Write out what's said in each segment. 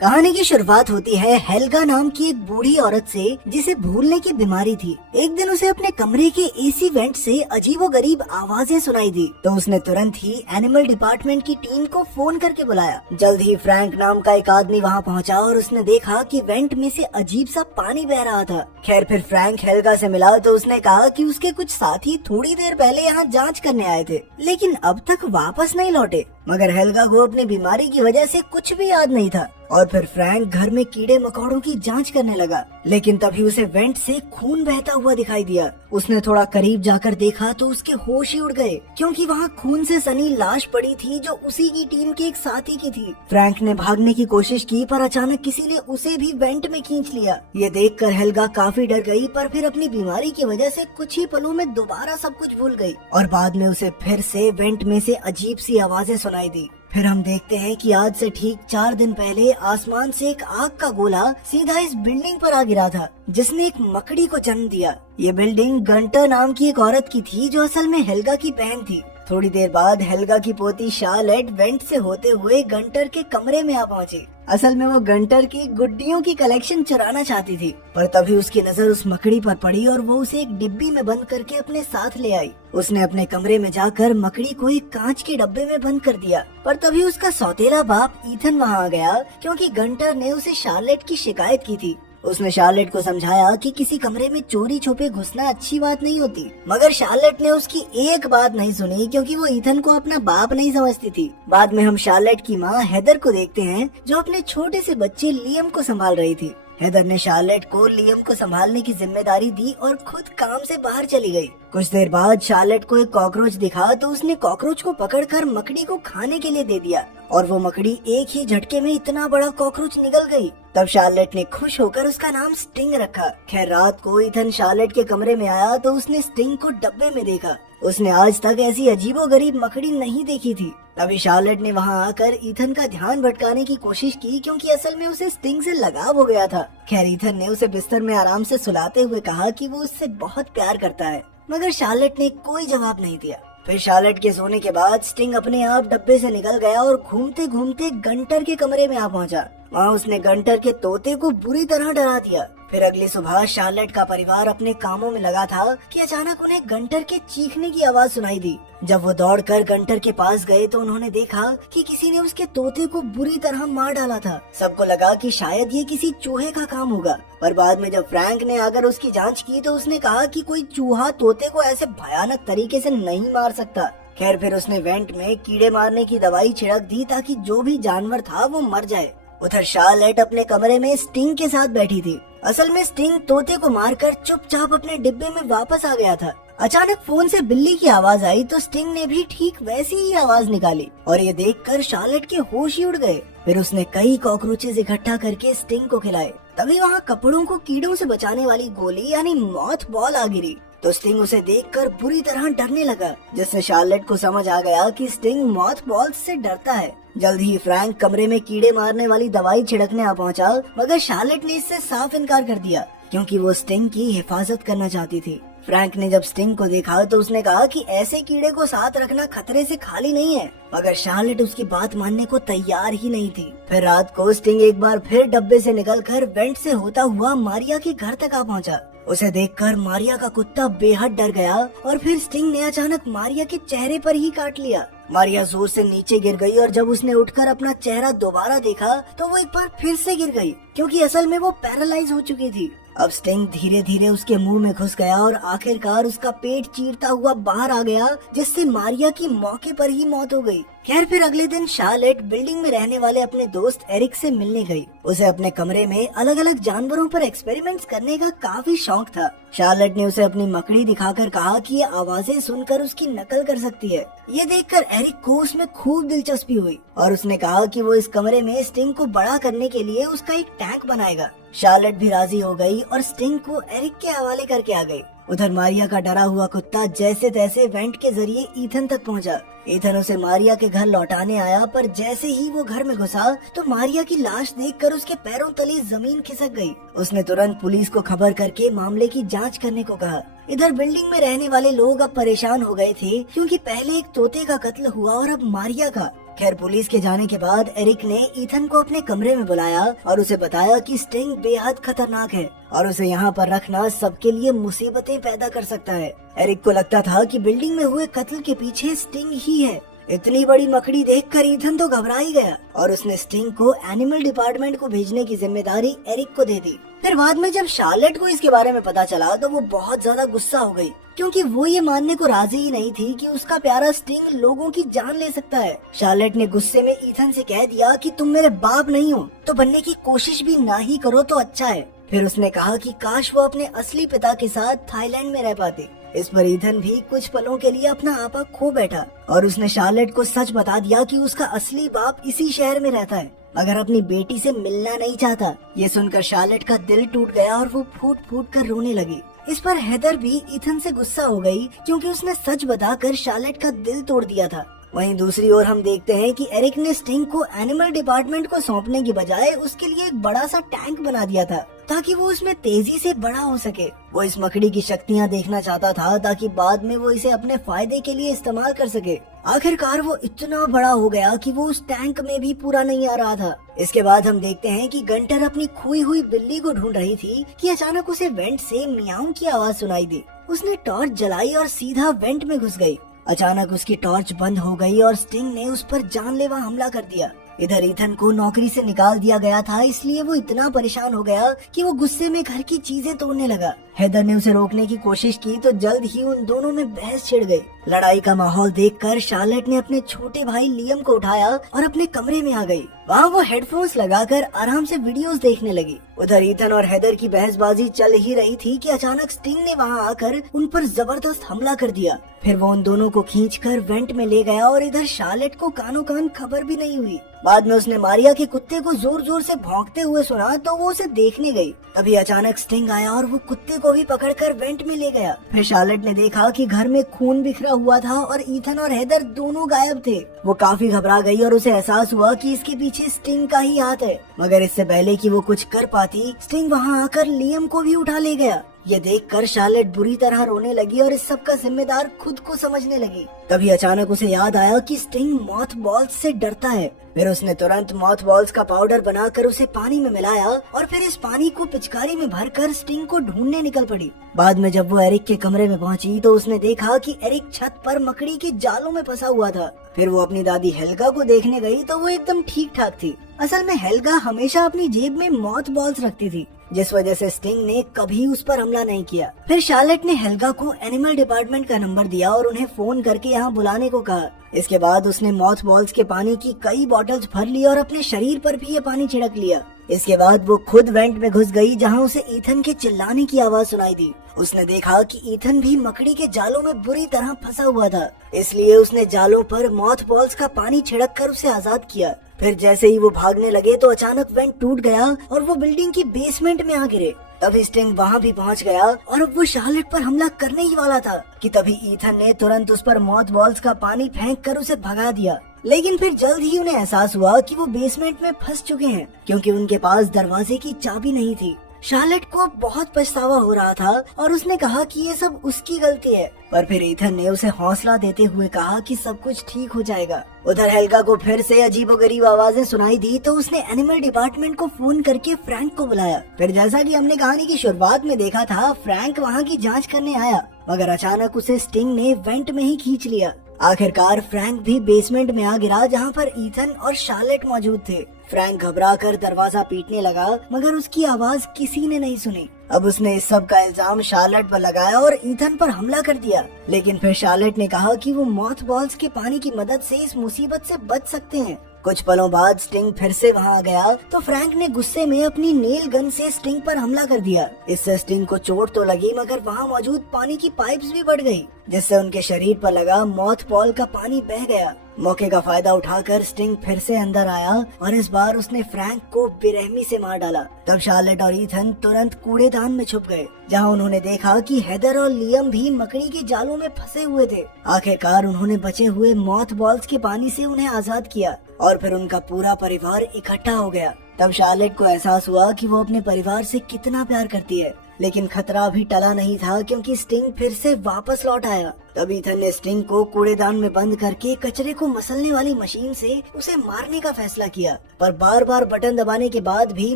कहानी की शुरुआत होती है हेल्गा नाम की एक बूढ़ी औरत से जिसे भूलने की बीमारी थी। एक दिन उसे अपने कमरे के एसी वेंट से अजीबोगरीब आवाजें सुनाई दी, तो उसने तुरंत ही एनिमल डिपार्टमेंट की टीम को फोन करके बुलाया। जल्द ही फ्रैंक नाम का एक आदमी वहां पहुंचा और उसने देखा कि वेंट में से अजीब सा पानी बह रहा था। खैर फिर फ्रैंक हेल्गा से मिला तो उसने कहा कि उसके कुछ साथी थोड़ी देर पहले यहाँ जाँच करने आए थे, लेकिन अब तक वापस नहीं लौटे। मगर हेल्गा को अपनी बीमारी की वजह से कुछ भी याद नहीं था। और फिर फ्रैंक घर में कीड़े मकोड़ों की जांच करने लगा, लेकिन तभी उसे वेंट से खून बहता हुआ दिखाई दिया। उसने थोड़ा करीब जाकर देखा तो उसके होश ही उड़ गए, क्योंकि वहाँ खून से सनी लाश पड़ी थी जो उसी की टीम के एक साथी की थी। फ्रैंक ने भागने की कोशिश की पर अचानक किसी ने उसे भी वेंट में खींच लिया। ये देखकर हेल्गा काफी डर गई, पर फिर अपनी बीमारी की वजह से कुछ ही पलों में दोबारा सब कुछ भूल गई और बाद में उसे फिर से वेंट में से अजीब सी आवाजें सुनाई दी। फिर हम देखते हैं कि आज से ठीक 4 दिन पहले आसमान से एक आग का गोला सीधा इस बिल्डिंग पर आ गिरा था, जिसने एक मकड़ी को जन्म दिया। ये बिल्डिंग गंटर नाम की एक औरत की थी जो असल में हेल्गा की बहन थी। थोड़ी देर बाद हेल्गा की पोती शार्लेट वेंट से होते हुए गंटर के कमरे में आ पहुंची। असल में वो गंटर की गुड्डियों की कलेक्शन चुराना चाहती थी, पर तभी उसकी नजर उस मकड़ी पर पड़ी और वो उसे एक डिब्बी में बंद करके अपने साथ ले आई। उसने अपने कमरे में जाकर मकड़ी को एक कांच के डब्बे में बंद कर दिया, पर तभी उसका सौतेला बाप ईथन वहाँ आ गया, क्योंकि गंटर ने उसे शार्लेट की शिकायत की थी। उसने शार्लेट को समझाया कि किसी कमरे में चोरी छुपे घुसना अच्छी बात नहीं होती, मगर शार्लेट ने उसकी एक बात नहीं सुनी, क्योंकि वो ईथन को अपना बाप नहीं समझती थी। बाद में हम शार्लेट की माँ हेदर को देखते हैं, जो अपने छोटे से बच्चे लियम को संभाल रही थी। हेदर ने शार्लेट को लियम को संभालने की जिम्मेदारी दी और खुद काम से बाहर चली गई। कुछ देर बाद शार्लेट को एक कॉकरोच दिखा तो उसने कॉकरोच को पकड़कर मकड़ी को खाने के लिए दे दिया, और वो मकड़ी एक ही झटके में इतना बड़ा कॉकरोच निगल गई। तब शार्लेट ने खुश होकर उसका नाम स्टिंग रखा। खैर रात को ईथन शार्लेट के कमरे में आया तो उसने स्टिंग को डब्बे में देखा। उसने आज तक ऐसी अजीबोगरीब मकड़ी नहीं देखी थी। तभी शार्लेट ने वहां आकर ईथन का ध्यान भटकाने की कोशिश की, क्योंकि असल में उसे स्टिंग से लगाव हो गया था। खैर ईथन ने उसे बिस्तर में आराम से सुलाते हुए कहा कि वो उससे बहुत प्यार करता है, मगर शार्लेट ने कोई जवाब नहीं दिया। फिर शार्लेट के सोने के बाद स्टिंग अपने आप डब्बे से निकल गया और घूमते घूमते गंटर के कमरे में आ पहुंचा। वहाँ उसने गंटर के तोते को बुरी तरह डरा दिया। फिर अगली सुबह शार्लेट का परिवार अपने कामों में लगा था कि अचानक उन्हें गंटर के चीखने की आवाज सुनाई दी। जब वो दौड़कर गंटर के पास गए तो उन्होंने देखा कि किसी ने उसके तोते को बुरी तरह मार डाला था। सबको लगा कि शायद ये किसी चूहे का काम होगा, पर बाद में जब फ्रैंक ने आकर उसकी जांच की तो उसने कहा कि कोई चूहा तोते को ऐसे भयानक तरीके से नहीं मार सकता। खैर फिर उसने वेंट में कीड़े मारने की दवाई छिड़क दी ताकि जो भी जानवर था वो मर जाए। उधर शार्लेट अपने कमरे में स्टिंग के साथ बैठी थी। असल में स्टिंग तोते को मारकर चुपचाप अपने डिब्बे में वापस आ गया था। अचानक फोन से बिल्ली की आवाज आई तो स्टिंग ने भी ठीक वैसी ही आवाज निकाली, और ये देखकर शार्लेट के होश ही उड़ गए। फिर उसने कई कॉकरोचेस इकट्ठा करके स्टिंग को खिलाए। तभी वहाँ कपड़ों को कीड़ों से बचाने वाली गोली यानी मॉथ बॉल आ गिरी, तो स्टिंग उसे देखकर बुरी तरह डरने लगा, जिससे शार्लेट को समझ आ गया कि स्टिंग मॉथ बॉल से डरता है। जल्द ही फ्रैंक कमरे में कीड़े मारने वाली दवाई छिड़कने आ पहुंचा, मगर शार्लेट ने इससे साफ इनकार कर दिया, क्योंकि वो स्टिंग की हिफाजत करना चाहती थी। फ्रैंक ने जब स्टिंग को देखा तो उसने कहा कि ऐसे कीड़े को साथ रखना खतरे से खाली नहीं है, मगर शार्लेट उसकी बात मानने को तैयार ही नहीं थी। फिर रात को स्टिंग एक बार फिर डब्बे से निकलकर वेंट से होता हुआ मारिया के घर तक आ पहुंचा। उसे देखकर मारिया का कुत्ता बेहद डर गया, और फिर स्टिंग ने अचानक मारिया के चेहरे पर ही काट लिया। मारिया जोर से नीचे गिर गई, और जब उसने उठकर अपना चेहरा दोबारा देखा तो वो एक बार फिर से गिर गई, क्योंकि असल में वो पैरालाइज हो चुकी थी। अब स्टिंग धीरे धीरे उसके मुंह में घुस गया और आखिरकार उसका पेट चीरता हुआ बाहर आ गया, जिससे मारिया की मौके पर ही मौत हो गई। खैर फिर अगले दिन शार्लेट बिल्डिंग में रहने वाले अपने दोस्त एरिक से मिलने गई। उसे अपने कमरे में अलग अलग जानवरों पर एक्सपेरिमेंट्स करने का काफी शौक था। शार्लेट ने उसे अपनी मकड़ी दिखाकर कहा कि ये आवाजें सुनकर उसकी नकल कर सकती है। ये देखकर एरिक को उसमें खूब दिलचस्पी हुई, और उसने कहा कि वो इस कमरे में स्टिंग को बड़ा करने के लिए उसका एक टैंक बनाएगा। शार्लेट भी राजी हो गई और स्टिंग को एरिक के हवाले करके आ गई। उधर मारिया का डरा हुआ कुत्ता जैसे तैसे वेंट के जरिए ईथन तक पहुंचा। ईथन उसे मारिया के घर लौटाने आया, पर जैसे ही वो घर में घुसा तो मारिया की लाश देखकर उसके पैरों तले जमीन खिसक गई। उसने तुरंत पुलिस को खबर करके मामले की जांच करने को कहा। इधर बिल्डिंग में रहने वाले लोग अब परेशान हो गए थे, क्योंकि पहले एक तोते का कत्ल हुआ और अब मारिया का। खैर पुलिस के जाने के बाद एरिक ने ईथन को अपने कमरे में बुलाया और उसे बताया कि स्टिंग बेहद खतरनाक है और उसे यहाँ पर रखना सबके लिए मुसीबतें पैदा कर सकता है। एरिक को लगता था कि बिल्डिंग में हुए कत्ल के पीछे स्टिंग ही है। इतनी बड़ी मकड़ी देखकर ईथन तो घबरा ही गया और उसने स्टिंग को एनिमल डिपार्टमेंट को भेजने की जिम्मेदारी एरिक को दे दी। फिर बाद में जब शार्लेट को इसके बारे में पता चला तो वो बहुत ज्यादा गुस्सा हो गई, क्योंकि वो ये मानने को राजी ही नहीं थी कि उसका प्यारा स्टिंग लोगों की जान ले सकता है। शार्लेट ने गुस्से में ईथन से कह दिया कि तुम मेरे बाप नहीं हो तो बनने की कोशिश भी ना ही करो तो अच्छा है। फिर उसने कहा कि काश वो अपने असली पिता के साथ थाईलैंड में रह पाते। इस पर ईथन भी कुछ पलों के लिए अपना आपा खो बैठा और उसने शार्लेट को सच बता दिया कि उसका असली बाप इसी शहर में रहता है, मगर अपनी बेटी से मिलना नहीं चाहता। ये सुनकर शार्लेट का दिल टूट गया और वो फूट फूट कर रोने लगी। इस पर हेदर भी ईथन से गुस्सा हो गई, क्योंकि उसने सच बताकर शार्लेट का दिल तोड़ दिया था। वहीं दूसरी ओर हम देखते हैं कि एरिक ने स्टिंग को एनिमल डिपार्टमेंट को सौंपने की बजाय उसके लिए एक बड़ा सा टैंक बना दिया था ताकि वो उसमें तेजी से बड़ा हो सके। वो इस मकड़ी की शक्तियाँ देखना चाहता था ताकि बाद में वो इसे अपने फायदे के लिए इस्तेमाल कर सके। आखिरकार वो इतना बड़ा हो गया कि वो उस टैंक में भी पूरा नहीं आ रहा था। इसके बाद हम देखते हैं कि गंटर अपनी खोई हुई बिल्ली को ढूंढ रही थी कि अचानक उसे वेंट से मियाऊं की आवाज सुनाई दी। उसने टॉर्च जलाई और सीधा वेंट में घुस गई। अचानक उसकी टॉर्च बंद हो गई और स्टिंग ने उस पर जानलेवा हमला कर दिया। इधर ईथन को नौकरी से निकाल दिया गया था, इसलिए वो इतना परेशान हो गया कि वो गुस्से में घर की चीजें तोड़ने लगा। हेदर ने उसे रोकने की कोशिश की तो जल्द ही उन दोनों में बहस छिड़ गई। लड़ाई का माहौल देखकर शार्लेट ने अपने छोटे भाई लियम को उठाया और अपने कमरे में आ गई। वहाँ वो हेडफोन्स लगाकर आराम से वीडियोस देखने लगी। उधर ईथन और हेदर की बहसबाजी चल ही रही थी कि अचानक स्टिंग ने वहाँ आकर उन पर जबरदस्त हमला कर दिया। फिर वो उन दोनों को खींचकर वेंट में ले गया और इधर शार्लेट को कानों कान खबर भी नहीं हुई। बाद में उसने मारिया के कुत्ते को जोर जोर से भौंकते हुए सुना तो वो उसे देखने गई। तभी अचानक स्टिंग आया और वो कुत्ते को भी पकड़कर वेंट में ले गया। फिर शार्लेट ने देखा कि घर में खून बिखरा हुआ था और ईथन और हेदर दोनों गायब थे। वो काफी घबरा गई और उसे एहसास हुआ कि इसके पीछे स्टिंग का ही हाथ है। मगर इससे पहले कि वो कुछ कर पाती, स्टिंग वहाँ आकर लियम को भी उठा ले गया। ये देखकर शार्लेट बुरी तरह रोने लगी और इस सब का जिम्मेदार खुद को समझने लगी। तभी अचानक उसे याद आया कि स्टिंग मॉथ बॉल्स से डरता है। फिर उसने तुरंत मॉथ बॉल्स का पाउडर बनाकर उसे पानी में मिलाया और फिर इस पानी को पिचकारी में भरकर स्टिंग को ढूंढने निकल पड़ी। बाद में जब वो एरिक के कमरे में पहुंची तो उसने देखा कि एरिक छत पर मकड़ी के जालों में फंसा हुआ था। फिर वो अपनी दादी हेल्गा को देखने गई तो वो एकदम ठीक ठाक थी। असल में हेल्गा हमेशा अपनी जेब में मॉथ बॉल्स रखती थी, जिस वजह से स्टिंग ने कभी उस पर हमला नहीं किया। फिर शार्लेट ने हेल्गा को एनिमल डिपार्टमेंट का नंबर दिया और उन्हें फोन करके यहाँ बुलाने को कहा। इसके बाद उसने मॉथ बॉल्स के पानी की कई बॉटल्स भर ली और अपने शरीर पर भी ये पानी छिड़क लिया। इसके बाद वो खुद वेंट में घुस गई, जहाँ उसे ईथन के चिल्लाने की आवाज सुनाई दी। उसने देखा कि ईथन भी मकड़ी के जालों में बुरी तरह फंसा हुआ था, इसलिए उसने जालों पर मॉथ बॉल्स का पानी छिड़क कर उसे आजाद किया। फिर जैसे ही वो भागने लगे तो अचानक वेंट टूट गया और वो बिल्डिंग की बेसमेंट में आ गिरे। तभी स्टिंग वहाँ भी पहुँच गया और अब वो शार्लेट पर हमला करने ही वाला था कि तभी ईथन ने तुरंत उस पर मॉथ बॉल्स का पानी फेंक कर उसे भगा दिया। लेकिन फिर जल्द ही उन्हें एहसास हुआ कि वो बेसमेंट में फंस चुके हैं, क्योंकि उनके पास दरवाजे की चाबी नहीं थी। शार्लेट को बहुत पछतावा हो रहा था और उसने कहा कि ये सब उसकी गलती है, पर फिर ईथन ने उसे हौसला देते हुए कहा कि सब कुछ ठीक हो जाएगा। उधर हेल्गा को फिर से अजीबोगरीब आवाजें सुनाई दी तो उसने एनिमल डिपार्टमेंट को फोन करके फ्रैंक को बुलाया। फिर जैसा कि हमने कहानी की शुरुआत में देखा था, फ्रैंक वहाँ की जांच करने आया, मगर अचानक उसे स्टिंग ने वेंट में ही खींच लिया। आखिरकार फ्रैंक भी बेसमेंट में आ गिरा, जहाँ पर ईथन और शार्लेट मौजूद थे। फ्रैंक घबराकर दरवाजा पीटने लगा, मगर उसकी आवाज किसी ने नहीं सुनी। अब उसने इस सब का इल्जाम शार्लेट पर लगाया और ईथन पर हमला कर दिया। लेकिन फिर शार्लेट ने कहा कि वो मॉथ बॉल्स के पानी की मदद से इस मुसीबत से बच सकते हैं। कुछ पलों बाद स्टिंग फिर से वहाँ आ गया तो फ्रैंक ने गुस्से में अपनी नेल गन से स्टिंग पर हमला कर दिया। इससे स्टिंग को चोट तो लगी, मगर वहाँ मौजूद पानी की पाइप्स भी बढ़ गई, जिससे उनके शरीर पर लगा मॉथ बॉल का पानी बह गया। मौके का फायदा उठाकर स्टिंग फिर से अंदर आया और इस बार उसने फ्रैंक को बेरहमी से मार डाला। तब शार्लेट और ईथन तुरंत कूड़ेदान में छुप गए, जहां उन्होंने देखा कि हेदर और लियम भी मकड़ी के जालों में फंसे हुए थे। आखिरकार उन्होंने बचे हुए मॉथ बॉल्स के पानी से उन्हें आजाद किया और फिर उनका पूरा परिवार इकट्ठा हो गया। तब शार्लेट को एहसास हुआ कि वो अपने परिवार से कितना प्यार करती है, लेकिन खतरा अभी टला नहीं था, क्योंकि स्टिंग फिर से वापस लौट आया। तब ईथन ने स्टिंग को कूड़ेदान में बंद करके कचरे को मसलने वाली मशीन से उसे मारने का फैसला किया, पर बार बार बटन दबाने के बाद भी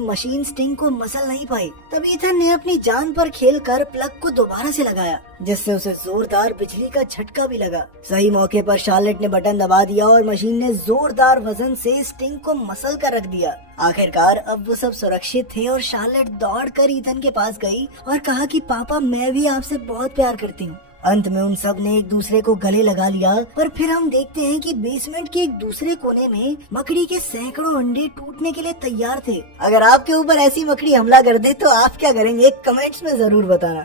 मशीन स्टिंग को मसल नहीं पाई। तब ईथन ने अपनी जान पर खेलकर प्लग को दोबारा से लगाया, जिससे उसे जोरदार बिजली का झटका भी लगा। सही मौके पर शार्लेट ने बटन दबा दिया और मशीन ने जोरदार वजन से स्टिंग को मसल कर रख दिया। आखिरकार अब वो सब सुरक्षित थे और शार्लेट दौड़कर ईथन के पास गई और कहा कि पापा, मैं भी आपसे बहुत प्यार करती हूँ। अंत में उन सब ने एक दूसरे को गले लगा लिया, पर फिर हम देखते हैं कि बेसमेंट के एक दूसरे कोने में मकड़ी के सैकड़ों अंडे टूटने के लिए तैयार थे। अगर आपके ऊपर ऐसी मकड़ी हमला कर दे तो आप क्या करेंगे? कमेंट्स में जरूर बताना।